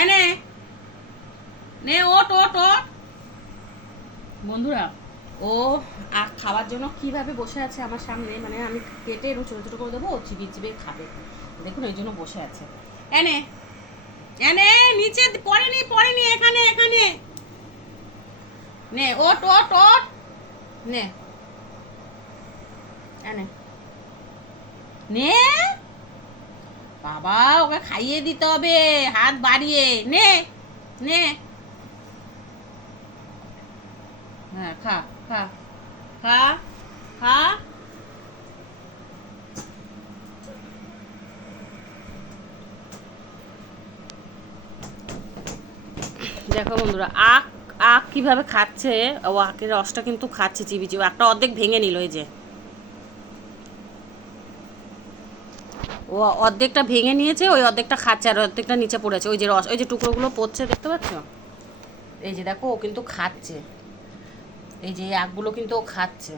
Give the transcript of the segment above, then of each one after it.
এনে নে, ওট ওট ওট। বন্ধুরা, ও খাওয়ার জন্য কিভাবে বসে আছে আমার সামনে, মানে আমি কেটে এরকম ছোটো ছোটো করে দেবো, ও চিবিয়ে চিবিয়ে খাবে। দেখুন এই জন্য বসে আছে। এনে এনে, নিচে পড়েনি পড়েনি, এখানে এখানে নে, ওট ওট ওট নে, এনে নে বাবা, ওকে খাইয়ে দিতে হবে হাত বাড়িয়ে। নে নে, হ্যাঁ খা খা খা খা। দেখো বন্ধুরা, আখ আখ কীভাবে খাচ্ছে। ও আখের রসটা কিন্তু খাচ্ছে চিবি চিবি, একটা অর্ধেক ভেঙে নিল। এই যে ও অর্ধেকটা ভেঙে নিয়েছে, ওই অর্ধেকটা খাচ্ছে, আর অর্ধেকটা নিচে পড়েছে। ওই যে রস, ওই যে টুকরোগুলো পড়ছে, দেখতে পাচ্ছ? এই যে দেখো, ও কিন্তু খাচ্ছে। এই যে আখগুলো কিন্তু ও খাচ্ছে।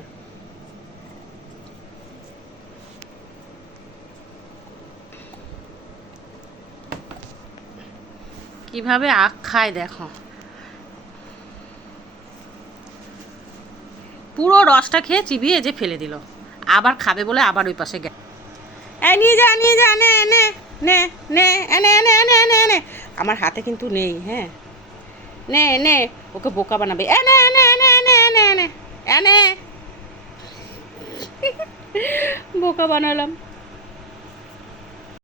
কিভাবে আখ খায় দেখো, পুরো রসটা খেয়ে চিবিয়ে যে ফেলে দিল। আবার খাবে বলে আবার ওই পাশে গেল। এই নিয়ে যা নিয়ে যা, নে নে নে নে, এনে এনে এনে এনে এনে। আমার হাতে কিন্তু নেই। হ্যাঁ, নে নে, ওকে বোকা বানাবে। এনে এনে এনে এনে এনে এনে এনে, বোকা বানালাম।